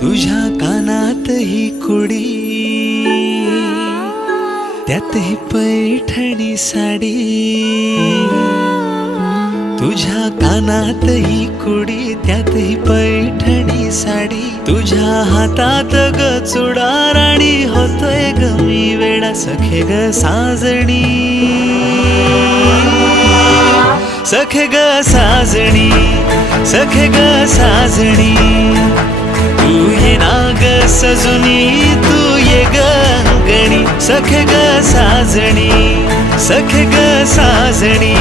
तुझ्या कानात ही कुडी, त्यात ही पैठणी साडी. तुझ्या कानात ही कुडी, त्यात ही पैठणी साडी. तुझ्या हातात ग चुडा राणी, होतोय ग मी वेडा सखे ग साजणी. सखे ग साजणी, सखे ग साजणी. तू ये ना ग सजुनी, तू ये ग अंगणी. सखे ग साजणी, सखे ग साजणी.